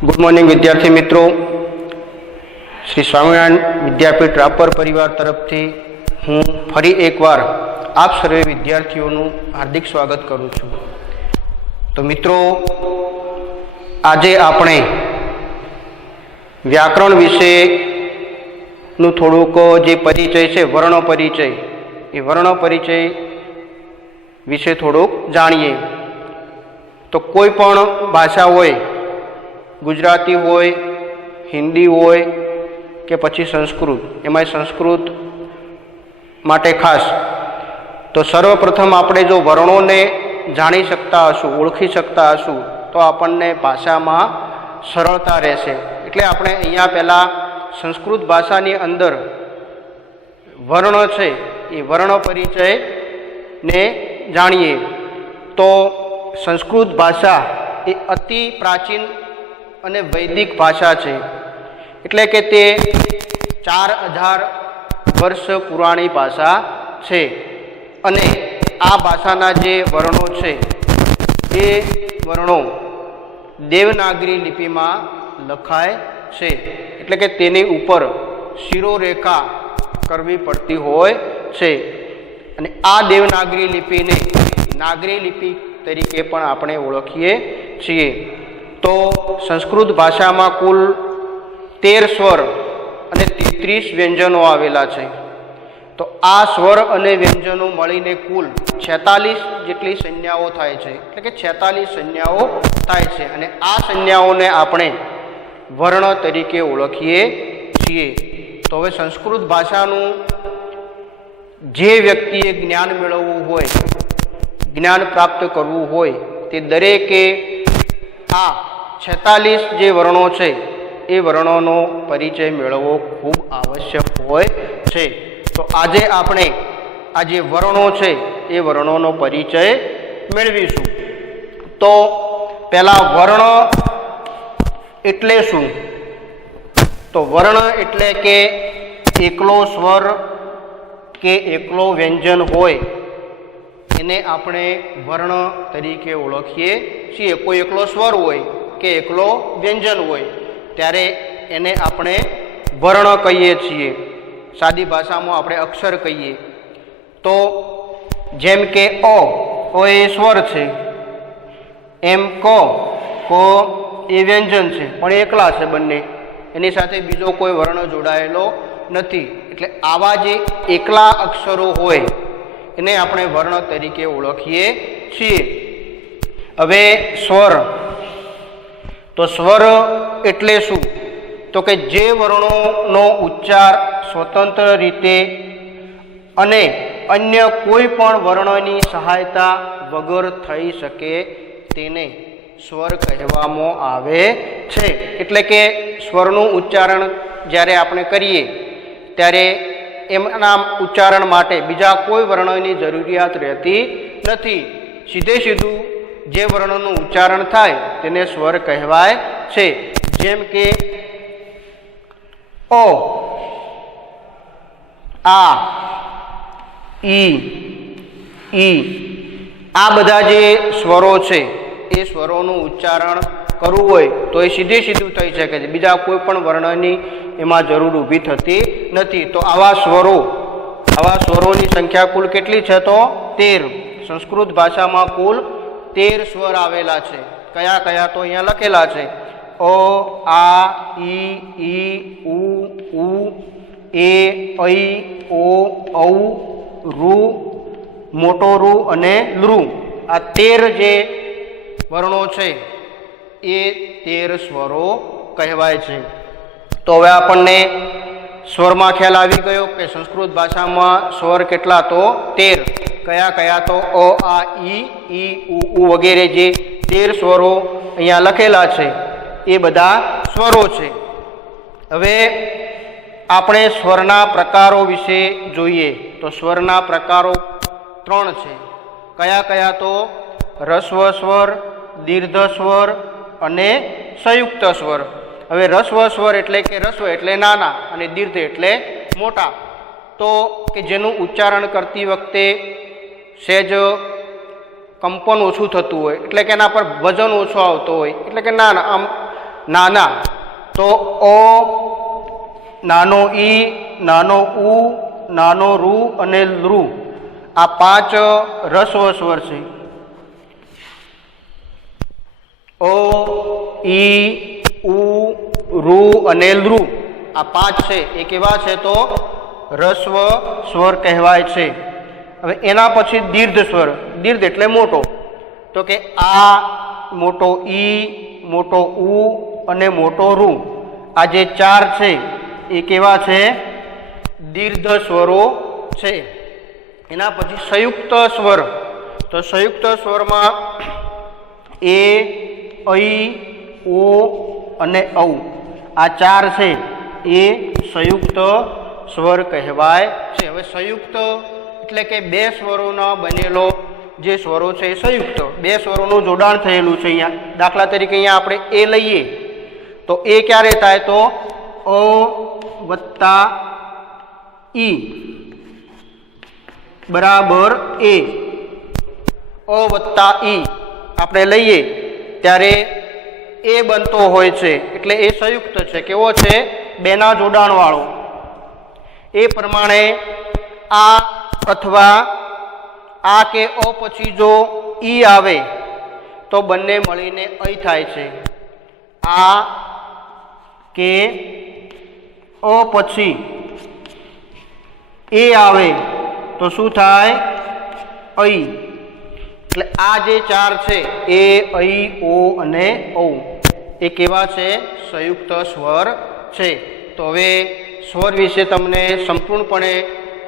Good morning विद्यार्थी मित्रों, श्री स्वामिनारायण विद्यापीठ रापर परिवार तरफथी हूँ फरी एक बार आप सर्वे विद्यार्थीओनु हार्दिक स्वागत करूँ छूँ। तो मित्रों, आजे आपणे व्याकरण विशेनु थोड़ुंक जे परिचय छे वर्ण परिचय, ए वर्ण परिचय विषे थोड़ुंक जाणीए। तो कोई पण भाषा होय, गुजराती होय, हिंदी होय के पछी संस्कृत, एमां संस्कृत माटे खास तो सर्वप्रथम आपणे जो वर्णों ने जाणी शकता हशुं, ओळखी शकता हशुं तो आपणने भाषामां सरळता रहेशे। एटले आपणे अहींया पहेला संस्कृत भाषानी अंदर वर्ण छे ए वर्ण परिचय ने जाणीए। तो संस्कृत भाषा ए अति प्राचीन अने वैदिक भाषा छे, एटले के ते 4000 वर्ष पुराणी भाषा छे। अने आ भाषाना जे वर्णो छे ए वर्णो देवनागरी लिपिमां लखाय छे, एटले के तेनी उपर शिरोरेखा करवी पड़ती होय छे। अने आ देवनागरी लिपिने नागरी लिपि तरीके पण आपणे ओळखीए छीए। तो संस्कृत भाषा में कुल 13 स्वर अने 33 व्यंजनों आवेला छे। तो आ स्वर अने व्यंजनों मळीने कुल 46 जेटली संज्ञाओं थाय छे, एटले के 46 संज्ञाओं थाय छे। अने आ संज्ञाओने आपणे वर्ण तरीके ओळखीए छीए। तो हवे संस्कृत भाषानुं जे व्यक्तिए ज्ञान मेळववुं होय, ज्ञान प्राप्त करवुं होय, ते दरेके आ 46 जे वर्णो छे ए वर्णोनो परिचय मेळवવો खूब आवश्यक होय छे। तो आजे आपणे आ जे वर्णो छे ए वर्णोनो परिचय मेळवीशुं। तो पहेला वर्ण एटले शुं? तो वर्ण एटले के एकलो स्वर के एकलो व्यंजन होय एने आपणे वर्ण तरीके ओळखीए छीए। कोई एकलो स्वर होय के एकलो व्यंजन होय त्यारे एने आपणे वर्ण कहीए छीए। सादी भाषामां आपणे अक्षर कहीए। तो जेम के ओ ए स्वर छे, एम को ए व्यंजन छे पण एकला छे बंने, एनी साथे बीजो कोई वर्ण जोडायेलो नथी। एटले आवा जे एकला अक्षरो होय एने आपणे वर्ण तरीके ओळखीए छीए। हवे स्वर, तो स्वर एटले शुं? तो के जे वर्णोनो उच्चार स्वतंत्र रीते अने अन्य कोई पण वर्णनी सहायता वगर थई शके तेने स्वर कहेवामां आवे छे। एटले के स्वरनुं उच्चारण ज्यारे आपणे करीए त्यारे एमना उच्चारण माटे बीजा कोई वर्णनी जरूरियात रहती नथी। सीधे सीधुं जे वर्णनुं उच्चारण थाय तेने स्वर कहेवाय छे। जेम के ओ, आ, ई आ बधा जे स्वरो छे ए स्वरोनुं उच्चारण करवुं होय तो ए सीधे सीधुं थई शके छे, बीजा कोई पण वर्णनी एमां जरूर ऊभी थती नथी। तो आवा स्वरोनी संख्या कुल केटली छे? तो 13। संस्कृत भाषा में कुल 13 स्वर आवेला छे। कया कया? तो अहींया लखेला छे ओ, आ, ई, उ, ए, ऐ, ओ, औ, रु, मोटो रु अने लृ। आ 13 जे वर्णो छे ए 13 स्वरो कहेवाय छे। तो हवे आपणने स्वरमां ख्याल आवी गयो के संस्कृत भाषा में स्वर केटला? तो 13। कया कया? तो अ, आ, ई, उ वगैरह जे 13 स्वरो अहींया लखेला छे ए बधा स्वरो छे। हवे आपणे स्वरना प्रकारो विषे जोईए। तो स्वरना प्रकारो 3 छे। कया कया? तो ह्रस्व स्वर, दीर्घ स्वर अने संयुक्त स्वर। हवे ह्रस्व स्वर एटले के ह्रस्व एटले नाना अने दीर्घ एटले मोटा। तो के जेनुं उच्चारण करती वखते सहज कंपन ओछुं थतुं होय, एटले के एना पर वजन ओछो आवतो होय, एटले के ना आम નાના, તો અ, નાનો ઈ, નાનો ઉ, નાનો રૂ અને લૃ, આ 5 રસ્વ સ્વર છે. અ, ઈ, ઉ, રૂ અને લૃ, આ 5 છે એ કેવા છે? તો રસ્વ સ્વર કહેવાય છે. હવે એના પછી દીર્ઘ સ્વર. દીર્ઘ એટલે મોટો, તો કે આ, મોટો ઈ, મોટો ઉ અને મોટો રૂ, આ જે 4 છે એ કેવા છે? દીર્ઘ સ્વરો છે. એના પછી સંયુક્ત સ્વર. તો સંયુક્ત સ્વરમાં એ, ઐ, ઓ અને ઔ, આ 4 છે એ સંયુક્ત સ્વર કહેવાય છે. હવે સંયુક્ત એટલે કે 2 સ્વરોના બનેલો જે સ્વરો છે એ સંયુક્ત, 2 સ્વરોનું જોડાણ થયેલું છે. અહીંયા દાખલા તરીકે અહીંયા આપણે એ લઈએ તો એ ક્યારે થાય? તો અ વત્તા ઈ બરાબર એ. અ વત્તા ઈ આપણે લઈએ ત્યારે એ બનતો હોય છે, એટલે એ સંયુક્ત છે. કેવો છે? 2ના જોડાણ વાળો. એ પ્રમાણે આ અથવા આ કે અ પછી જો ઈ આવે તો બંને મળીને ઐ થાય છે. આ કે અ પછી એ આવે તો શું થાય? ઐ. એટલે આ જે 4 છે એ, ઐ, ઓ અને ઔ, એ કેવા છે? સંયુક્ત સ્વર છે. તો હવે સ્વર વિશે તમને સંપૂર્ણપણે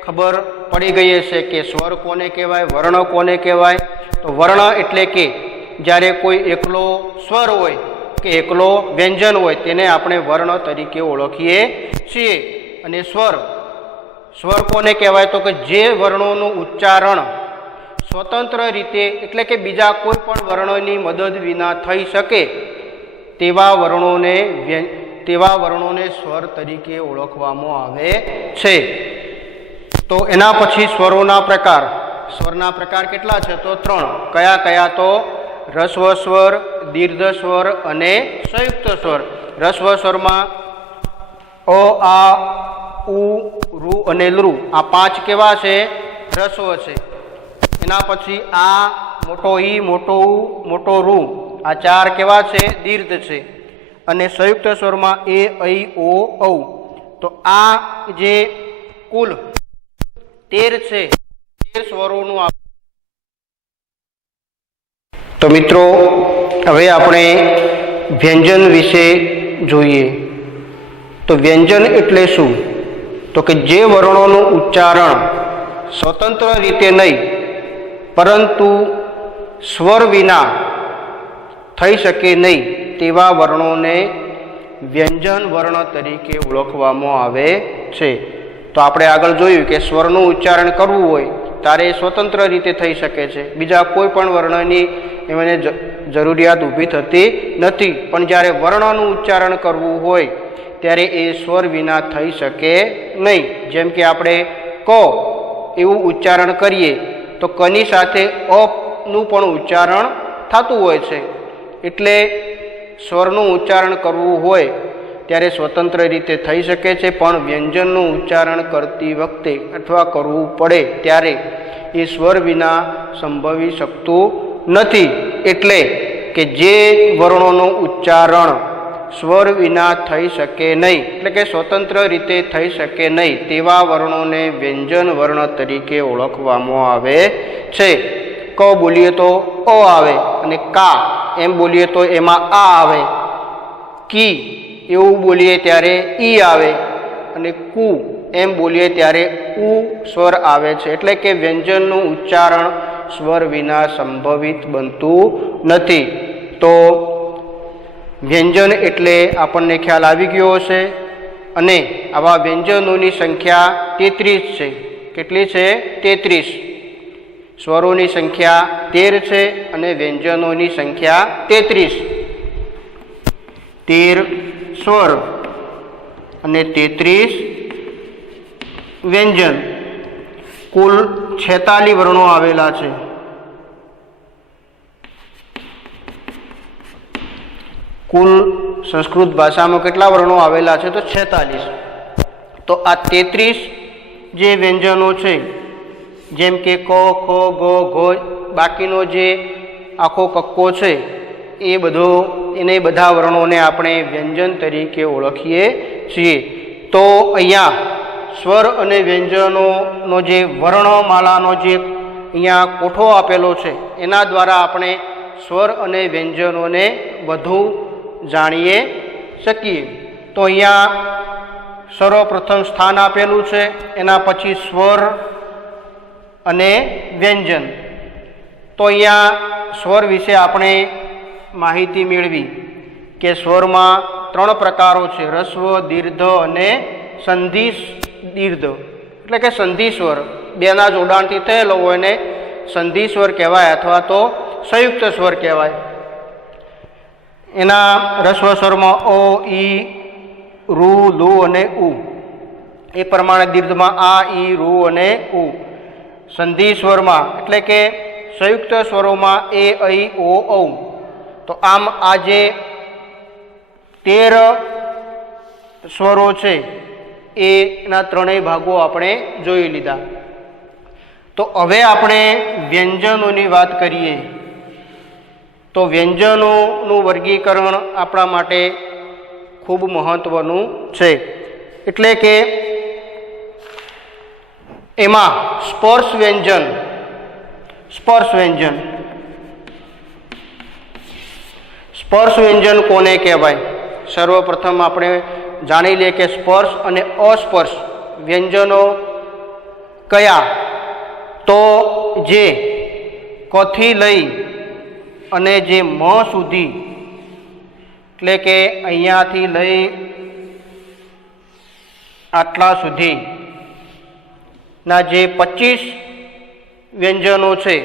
ખબર પડી ગઈ હશે કે સ્વર કોને કહેવાય, વર્ણ કોને કહેવાય. તો વર્ણ એટલે કે જ્યારે કોઈ એકલો સ્વર હોય કે એકલો વ્યંજન હોય તેને આપણે વર્ણ તરીકે ઓળખીએ છીએ. અને સ્વર કોને કહેવાય? તો કે જે વર્ણોનું ઉચ્ચારણ સ્વતંત્ર રીતે એટલે કે બીજા કોઈ પણ વર્ણોની મદદ વિના થઈ શકે તેવા વર્ણોને સ્વર તરીકે ઓળખવામાં આવે છે. તો એના પછી સ્વરોના પ્રકાર. સ્વરના પ્રકાર કેટલા છે? તો 3. કયા કયા? તો રસ્વ સ્વર, દીર્ઘ સ્વર અને સંયુક્ત સ્વર. રસ્વ સ્વરમાં અ, આ, ઉ, રૂ અને લૃ, આ 5 કેવા છે? રસ્વ છે. એના પછી આ, મોટો ઈ, મોટો ઉ, મોટો રૂ, આ 4 કેવા છે? દીર્ઘ છે. અને સંયુક્ત સ્વરમાં એ, ઐ, ઓ, ઔ. તો આ જે કુલ 13 છે, 13 સ્વરોનું. તો મિત્રો હવે આપણે વ્યંજન વિશે જોઈએ. તો વ્યંજન એટલે શું? તો કે જે વર્ણોનું ઉચ્ચારણ સ્વતંત્ર રીતે નહીં પરંતુ સ્વર વિના થઈ શકે નહીં તેવા વર્ણોને વ્યંજન વર્ણ તરીકે ઓળખવામાં આવે છે. તો આપણે આગળ જોયું કે સ્વરનું ઉચ્ચારણ કરવું હોય ત્યારે સ્વતંત્ર રીતે થઈ શકે છે, બીજા કોઈ પણ વર્ણની એમને જરૂરિયાત ઊભી થતી નથી. પણ જ્યારે વર્ણનું ઉચ્ચારણ કરવું હોય ત્યારે એ સ્વર વિના થઈ શકે નહીં. જેમ કે આપણે ક એવું ઉચ્ચારણ કરીએ તો કની સાથે અનું પણ ઉચ્ચારણ થતું હોય છે. એટલે સ્વરનું ઉચ્ચારણ કરવું હોય ત્યારે સ્વતંત્ર રીતે થઈ શકે છે, પણ વ્યંજનનું ઉચ્ચારણ કરતી વખતે અથવા કરવું પડે ત્યારે એ સ્વર વિના સંભવી શકતું નથી. એટલે કે જે વર્ણોનું ઉચ્ચારણ સ્વર વિના થઈ શકે નહીં એટલે કે સ્વતંત્ર રીતે થઈ શકે નહીં તેવા વર્ણોને વ્યંજન વર્ણ તરીકે ઓળખવામાં આવે છે. ક બોલીએ તો અ આવે, અને કા એમ બોલીએ તો એમાં આ આવે, કી એવું બોલીએ ત્યારે ઈ આવે, અને કુ એમ બોલીએ ત્યારે ઉ સ્વર આવે છે. એટલે કે વ્યંજનનું ઉચ્ચારણ સ્વર વિના સંભવિત બનતું નથી. તો વ્યંજન એટલે આપણને ખ્યાલ આવી ગયો હશે. અને આવા વ્યંજનોની સંખ્યા 33 છે. કેટલી છે? 33. સ્વરોની સંખ્યા 13 છે અને વ્યંજનોની સંખ્યા 33. 13 સ્વર અને 33 વ્યંજન. કુલ 46 વર્ણો આવેલા છે. કુલ સંસ્કૃત ભાષામાં કેટલા વર્ણો આવેલા છે? તો 46. તો આ 33 જે વ્યંજનો છે, જેમ કે ક, ખ, ગ, ઘ, બાકીનો જે આખો કક્કો છે એને બધા વર્ણોને આપણે વ્યંજન તરીકે ઓળખીએ છીએ. તો અહીંયા સ્વર અને વ્યંજનોનો જે વર્ણમાલાનો જે અહીંયા કોઠો આપેલો છે એના દ્વારા આપણે સ્વર અને વ્યંજનોને વધુ જાણીએ શકીએ. તો અહીંયા સર્વપ્રથમ સ્થાન આપેલું છે, એના પછી સ્વર અને વ્યંજન. તો અહીંયા સ્વર વિશે આપણે માહિતી મેળવી કે સ્વરમાં 3 પ્રકારો છે: રસ્વ, દીર્ઘ અને સંધિ દીર્ઘ, એટલે કે સંધિ સ્વર. બેના જોડાણથી થયેલો હોય એને સંધિ સ્વર કહેવાય અથવા તો સંયુક્ત સ્વર કહેવાય. એના રસ્વ સ્વરમાં ઓ, ઈ, રૂ, લુ અને ઉ. એ પ્રમાણે દીર્ઘમાં આ, ઈ, રૂ અને ઉ. સંધિ સ્વરમાં એટલે કે સંયુક્ત સ્વરોમાં એ, ઐ, ઓ, ઔ. તો આમ આ જે 13 સ્વરો છે એના 3 ભાગો આપણે જોઈ લીધા. તો હવે આપણે વ્યંજનોની વાત કરીએ. તો વ્યંજનોનું વર્ગીકરણ આપણા માટે ખૂબ મહત્વનું છે. એટલે કે એમાં સ્પર્શ વ્યંજન સ્પર્શ વ્યંજન કોને કહેવાય? સર્વપ્રથમ આપણે જાણી લઈએ કે સ્પર્શ અને અસ્પર્શ વ્યંજનો કયા? તો જે કથી લઈ અને જે મ સુધી, એટલે કે અહીંયાથી લઈ આટલા સુધી ના જે 25 વ્યંજનો છે,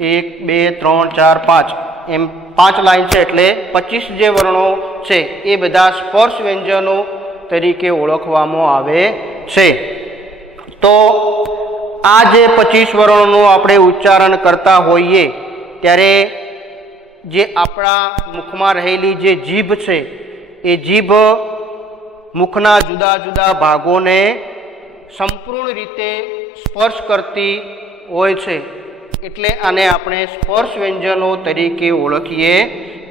1 2 3 4 5 એમ 5 લાઈન છે, એટલે 25 જે વર્ણો છે એ બધા સ્પર્શ વ્યંજનો તરીકે ઓળખવામાં આવે છે. તો આ જે 25 વર્ણોનું આપણે ઉચ્ચારણ કરતા હોઈએ ત્યારે જે આપણા મુખમાં રહેલી જે જીભ છે એ જીભ મુખના જુદા જુદા ભાગોને સંપૂર્ણ રીતે સ્પર્શ કરતી હોય છે, એટલે આને આપણે સ્પર્શ વ્યંજનો તરીકે ઓળખીએ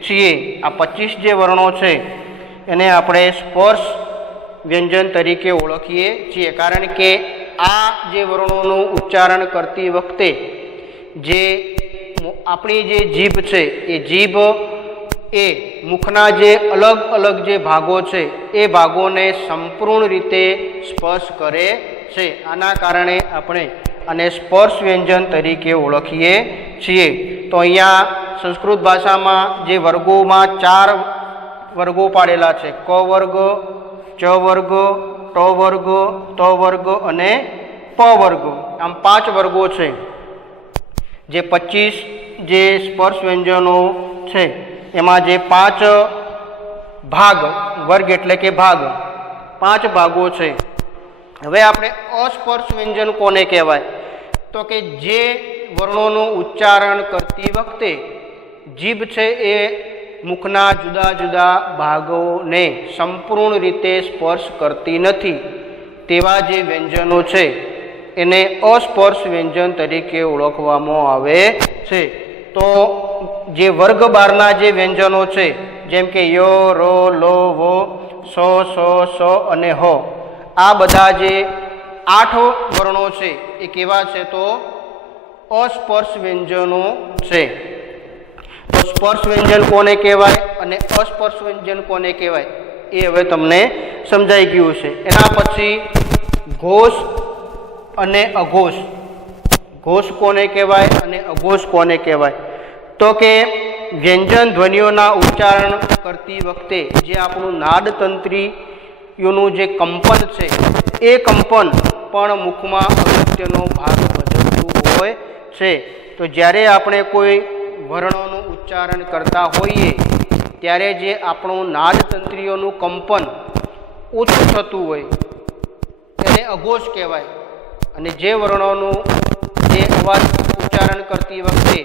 છીએ. આ 25 જે વર્ણો છે એને આપણે સ્પર્શ વ્યંજન તરીકે ઓળખીએ છીએ, કારણ કે આ જે વર્ણોનું ઉચ્ચારણ કરતી વખતે જે આપણી જે જીભ છે એ જીભ એ મુખના જે અલગ અલગ જે ભાગો છે એ ભાગોને સંપૂર્ણ રીતે સ્પર્શ કરે છે. આના કારણે આપણે આને સ્પર્શ વ્યંજન તરીકે ઓળખીએ છીએ. તો અહીંયા સંસ્કૃત ભાષામાં જે વર્ગોમાં 4 વર્ગો પાડેલા છે: ક વર્ગ, ચ વર્ગ, ટ વર્ગ, ત વર્ગ અને પ વર્ગ. આમ 5 વર્ગો છે. જે 25 જે સ્પર્શ વ્યંજનો છે એમાં જે 5 ભાગ, વર્ગ એટલે કે ભાગ, 5 ભાગો છે. હવે આપણે અસ્પર્શ વ્યંજન કોને કહેવાય? તો કે જે વર્ણોનું ઉચ્ચારણ કરતી વખતે જીભ છે એ મુખના જુદા જુદા ભાગોને સંપૂર્ણ રીતે સ્પર્શ કરતી નથી, તેવા જે વ્યંજનો છે એને અસ્પર્શ વ્યંજન તરીકે ઓળખવામાં આવે છે. તો જે વર્ગ બારના જે વ્યંજનો છે, જેમ કે ય, ર, લ, વ, સ, સ, અને હ, આ બધા જે 8 વર્ણો છે એ કેવા છે? તો અસ્પર્શ વ્યંજનો છે. તો સ્પર્શ વ્યંજન કોને કહેવાય અને અસ્પર્શ વ્યંજન કોને કહેવાય એ હવે તમને સમજાઈ ગયું છે. એના પછી ઘોષ અને અઘોષ. ઘોષ કોને કહેવાય અને અઘોષ કોને કહેવાય? તો કે વ્યંજન ધ્વનિઓના ઉચ્ચારણ કરતી વખતે જે આપણું નાડતંત્રીઓનું જે કંપન છે એ કંપન પણ મુખમાં અગત્યનો ભાગ ભજવતું હોય છે. તો જ્યારે આપણે કોઈ વર્ણોનું ઉચ્ચારણ કરતા હોઈએ ત્યારે જે આપણું નાડતંત્રીઓનું કંપન ઓછું થતું હોય એને અઘોષ કહેવાય, અને જે વર્ણોનું જે અવાજ ઉચ્ચારણ કરતી વખતે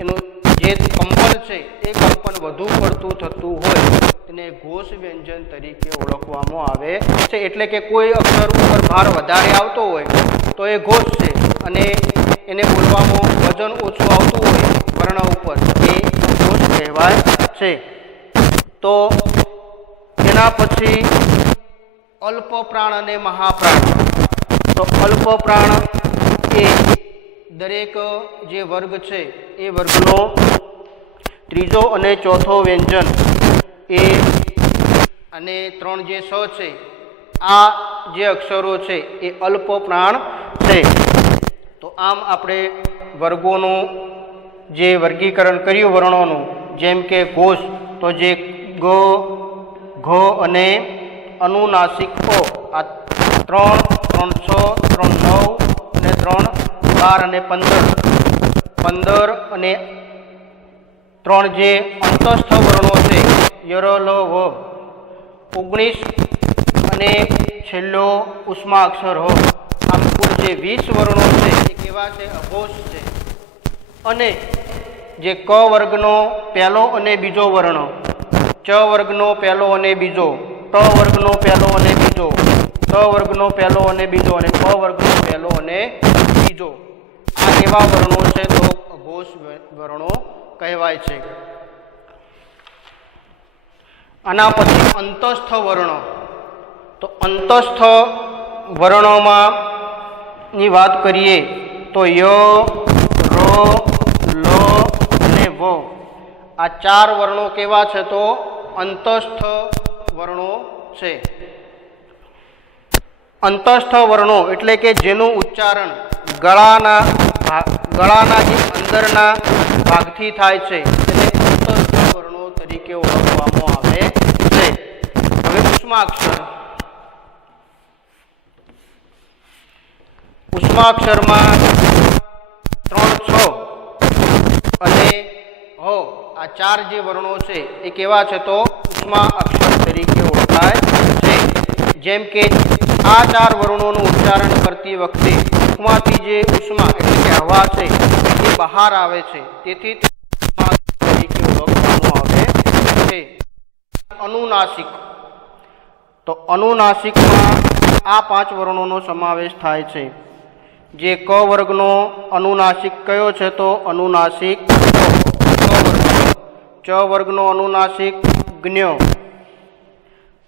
એનું જે કંપન છે એ કંપન વધુ પડતું થતું હોય તેને ઘોષ વ્યંજન તરીકે ઓળખવામાં આવે છે. એટલે કે કોઈ અક્ષર ઉપર ભાર વધારે આવતો હોય તો એ ઘોષ છે, અને એને બોલવામાં વજન ઓછું આવતું હોય વર્ણ ઉપર એ ઘોષ કહેવાય છે. તો એના પછી અલ્પ પ્રાણ અને મહાપ્રાણ. તો અલ્પ પ્રાણ એ દરેક જે વર્ગ છે એ વર્ગનો ત્રીજો અને ચોથો વ્યંજન એ અને 3 જે સ છે આ જે અક્ષરો છે એ અલ્પ પ્રાણ છે. તો આમ આપણે વર્ગોનું જે વર્ગીકરણ કર્યું વર્ણોનું, જેમ કે ઘોષ તો જે ગ, ઘ અને અનુનાસિક ઓ, આ 3, 3, 6, 3, 9 અને 3, 12 અને 15 અને 3 જે અંતસ્થ વર્ણો છે યર, લ, વ, 19 અને છેલ્લો ઉષ્મા અક્ષર હો. આમ કુલ જે 20 વર્ણો છે એ કેવા છે? અઘોષ છે. અને જે ક વર્ગનો પહેલો અને બીજો વર્ણ, ચ વર્ગનો પહેલો અને બીજો, ટ વર્ગનો પહેલો અને બીજો, ત વર્ગનો પહેલો અને બીજો અને પ વર્ગનો પહેલો અને બીજો, આ એવા વર્ણો છે તો અઘોષ વર્ણો કહેવાય છે. આના પછી અંતસ્થ વર્ણો. તો અંતસ્થ વર્ણોમાં ની વાત કરીએ તો ય, ર, લ અને વ, આ 4 વર્ણો કેવા છે? તો અંતસ્થ વર્ણો છે. અંતસ્થ વર્ણો એટલે કે જેનું ઉચ્ચારણ ગળાના જે અંદરના ભાગથી થાય છે તેને અંતસ્થ વર્ણો તરીકે ઓળખવામાં આવે છે. હવે ઉષ્માક્ષર. ઉષ્માક્ષરમાં 3, 6 અને હ, આ 4 જે વર્ણો છે એ કેવા છે? તો ઉષ્મા અક્ષર તરીકે ઓળખાય છે. જેમ કે આ 4 વર્ણોનું ઉચ્ચારણ કરતી વખતે મુખમાંથી જે ઉષ્મા એટલે કે હવા છે એ બહાર આવે છે, તેથી ઉષ્મા તરીકે ઓળખવામાં આવે છે. અનુનાસિક. તો અનુનાસિકમાં આ 5 વર્ણોનો સમાવેશ થાય છે. જે ક વર્ગનો અનુનાસિક કયો છે? તો અનુનાસિક ક વર્ગનો. ચ વર્ગનો અનુનાસિક જ્ઞ,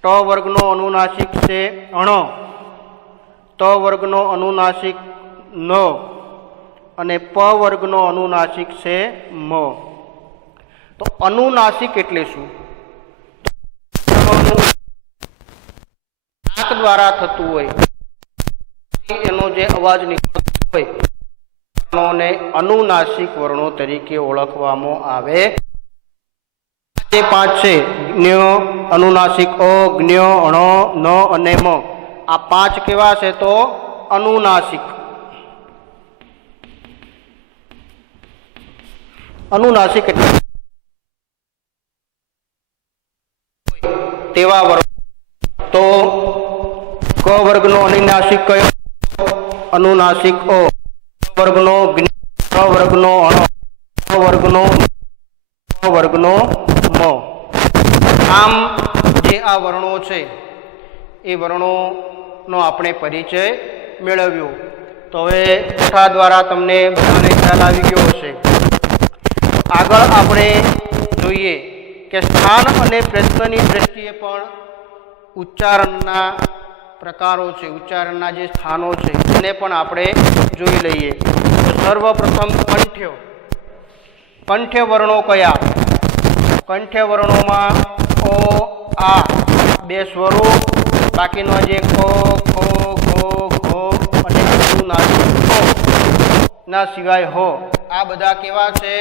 ટ વર્ગનો અનુનાસિક છે અણ, ત વર્ગનો અનુનાસિક ન અને પ વર્ગનો અનુનાસિક છે મ. તો અનુનાસિક એટલે શું? નાક દ્વારા થતું હોય એનો જે અવાજ નીકળતો હોય વર્ણોને અનુનાસિક વર્ણો તરીકે ઓળખવામાં આવે. જે 5 છે જ્ઞ, અનુનાસિક અ, જ્ઞ, અણ, ન અને મ, આ 5 કેવા છે? તો અનુનાસિક. અનુનાસિક એટલે તેવા વર્ણો. તો ક વર્ગનો અનુનાસિક કયો? અનુનાસિક ઓ. વર્ગનો જ્ઞ, વર્ગનો અણ, વર્ગનો વર્ગનો મ. આમ જે આ વર્ણો છે એ વર્ણોનો આપણે પરિચય મેળવ્યો. તો હવે કથા દ્વારા તમને બધાને ખ્યાલ આવી ગયો હશે. આગળ આપણે જોઈએ કે સ્થાન અને પ્રશ્નની દ્રષ્ટિએ પણ ઉચ્ચારણના પ્રકારો છે, ઉચ્ચારણના જે સ્થાનો છે એને પણ આપણે જોઈ લઈએ. તો સર્વપ્રથમ કંઠ્ય. કંઠ્ય વર્ણો કયા? કંઠ્ય વર્ણોમાં ઓ, આ 2 સ્વરો, બાકીનો જે કો, ખો, ગો, ઘો અને ના સિવાય હો, આ બધા કેવા છે?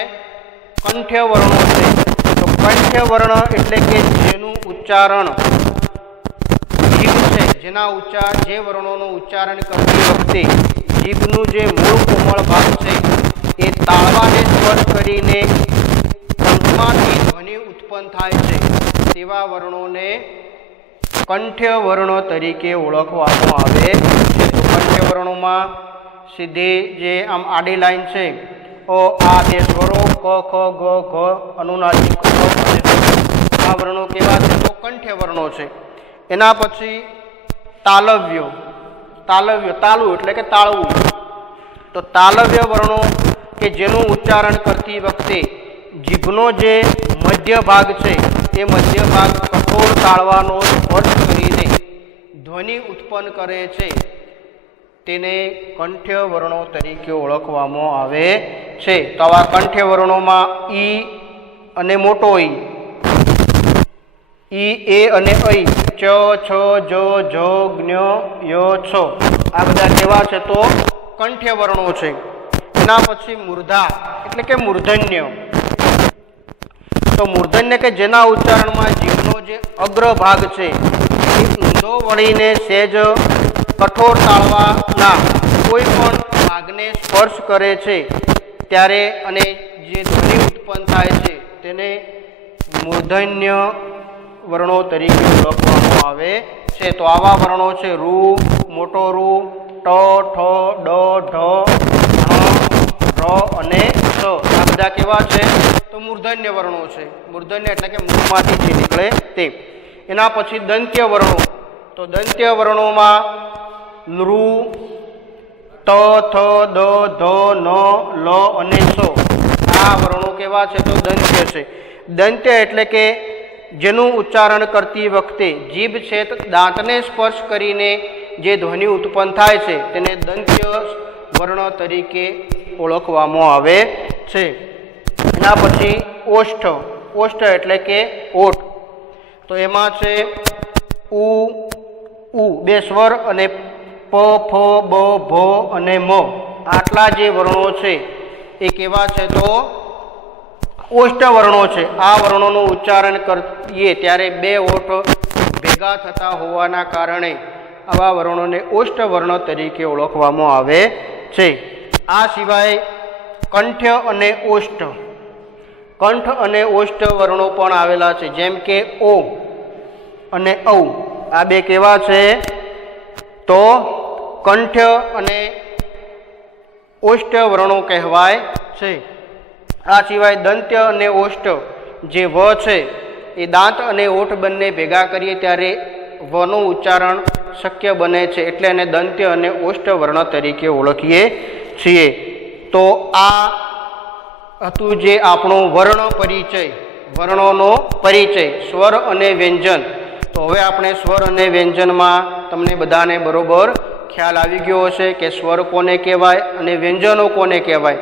કંઠ્ય વર્ણો છે. તો કંઠ્ય વર્ણ એટલે કે જેનું ઉચ્ચારણ જીભ છે, જે વર્ણોનું ઉચ્ચારણ કરતી વખતે જીભનું જે મૂળ કોમળ ભાગ છે એ તાળવાને સ્પર્શ કરીને કંઠમાંથી ધ્વનિ ઉત્પન્ન થાય છે તેવા વર્ણોને કંઠ્ય વર્ણો તરીકે ઓળખવામાં આવે છે. તો કંઠ્ય વર્ણોમાં સીધી જે આમ આડી લાઈન છે અ આ બે સ્વરો ક ખ ગ ઘ અનુનાસિક આ વર્ણો કેવા છે? તો કંઠ્ય વર્ણો છે. એના પછી તાલવ્યો. તાલવું એટલે કે તાળવું. તો તાલવ્ય વર્ણો કે જેનું ઉચ્ચારણ કરતી વખતે જીભનો જે મધ્ય ભાગ છે તે મધ્ય ભાગ કઠોર તાળવાનો સ્પર્શ કરીને ધ્વનિ ઉત્પન્ન કરે છે તેને કંઠ્ય વર્ણો તરીકે ઓળખવામાં આવે છે. તો આવા કંઠ્ય વર્ણોમાં ઈ અને મોટો ઈ, એ અને ઐ, ચ છ જ જ જ્ઞ ય છ, આ બધા કેવા છે? તો કંઠ્ય વર્ણો છે. એના પછી મૂર્ધા એટલે કે મૂર્ધન્ય. તો મૂર્ધન્ય કે જેના ઉચ્ચારણમાં જીભનો જે અગ્ર ભાગ છે એ ઊંધો વળીને સહેજ કઠોર તાળવાના કોઈ પણ ભાગને સ્પર્શ કરે છે ત્યારે અને જે ધ્વનિ ઉત્પન્ન થાય છે તેને મૂર્ધન્ય વર્ણો તરીકે ઓળખવામાં આવે છે. તો આવા વર્ણો છે રૂ, મોટો રૂ, ટ, ઠ, ડ, ઢ, ર અને સ. આ બધા કેવા છે? તો મૂર્ધન્ય વર્ણો છે. મૂર્ધન્ય એટલે કે મુખમાંથી જે નીકળે તે. એના પછી દંત્ય વર્ણો. તો દંત્ય વર્ણોમાં રૂ, ત, થ, દ, ધ, ન, લ અને સ. આ વર્ણો કેવા છે? તો દંત્ય છે. દંત્ય એટલે કે જેનું ઉચ્ચારણ કરતી વખતે જીભ છે દાંતને સ્પર્શ કરીને જે ધ્વનિ ઉત્પન્ન થાય છે તેને દંત્ય વર્ણ તરીકે ઓળખવામાં આવે છે. એના પછી ઓષ્ઠ. ઓષ્ઠ એટલે કે ઓઠ. તો એમાં છે ઉ બે સ્વર અને પ, ફ, બ, ભ અને મ. આટલા જે વર્ણો છે એ કેવા છે? તો ઓષ્ઠ વર્ણો છે. આ વર્ણોનું ઉચ્ચારણ કરીએ ત્યારે બે ઓઠ ભેગા થતા હોવાના કારણે આવા વર્ણોને ઓષ્ઠ વર્ણ તરીકે ઓળખવામાં આવે છે. આ સિવાય કંઠ્ય અને ઓષ્ઠ, કંઠ અને ઓષ્ઠ વર્ણો પણ આવેલા છે. જેમ કે ઓ અને ઔ. આ બે કેવા છે? તો કંઠ્ય અને ઓષ્ઠ વર્ણો કહેવાય છે. આ સિવાય દંત્ય અને ઓષ્ઠ જે વ છે એ દાંત અને ઓઠ બંને ભેગા કરીએ ત્યારે વનું ઉચ્ચારણ શક્ય બને છે એટલે એને દંત્ય અને ઓષ્ઠ વર્ણ તરીકે ઓળખીએ છીએ. તો આ હતું જે આપણું વર્ણ પરિચય, વર્ણોનો પરિચય, સ્વર અને વ્યંજન. તો હવે આપણે સ્વર અને વ્યંજનમાં તમને બધાને બરોબર ખ્યાલ આવી ગયો હશે કે સ્વર કોને કહેવાય અને વ્યંજનો કોને કહેવાય,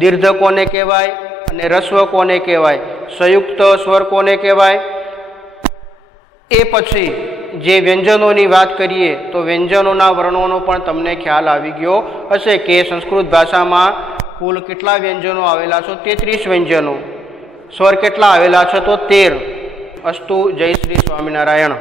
દીર્ઘ કોને કહેવાય અને રસ્વ કોને કહેવાય, સંયુક્ત સ્વર કોને કહેવાય. એ પછી જે વ્યંજનોની વાત કરીએ તો વ્યંજનોના વર્ણોનો પણ તમને ખ્યાલ આવી ગયો હશે કે સંસ્કૃત ભાષામાં કુલ કેટલા વ્યંજનો આવેલા છે? 33 વ્યંજનો. સ્વર કેટલા આવેલા છે? તો 13. અસ્તુ. જય શ્રી સ્વામિનારાયણ.